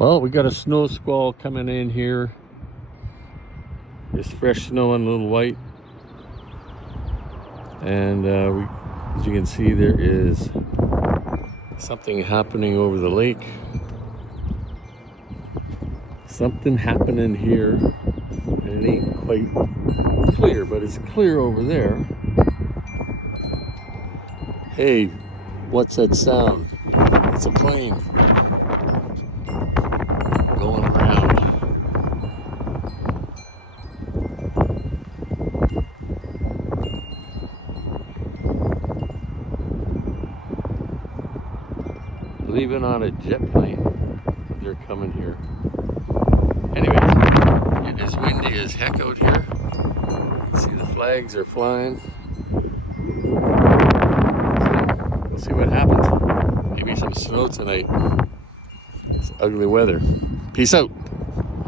Well, we got a snow squall coming in here. There's fresh snow on Little White. And as you can see, there is something happening over the lake. Something happening here. And it ain't quite clear, but it's clear over there. Hey, what's that sound? It's a plane going around. Leaving on a jet plane. They're coming here. Anyways, it is windy as heck out here. You can see the flags are flying. So we'll see what happens. Maybe some snow tonight. It's ugly weather. Peace out.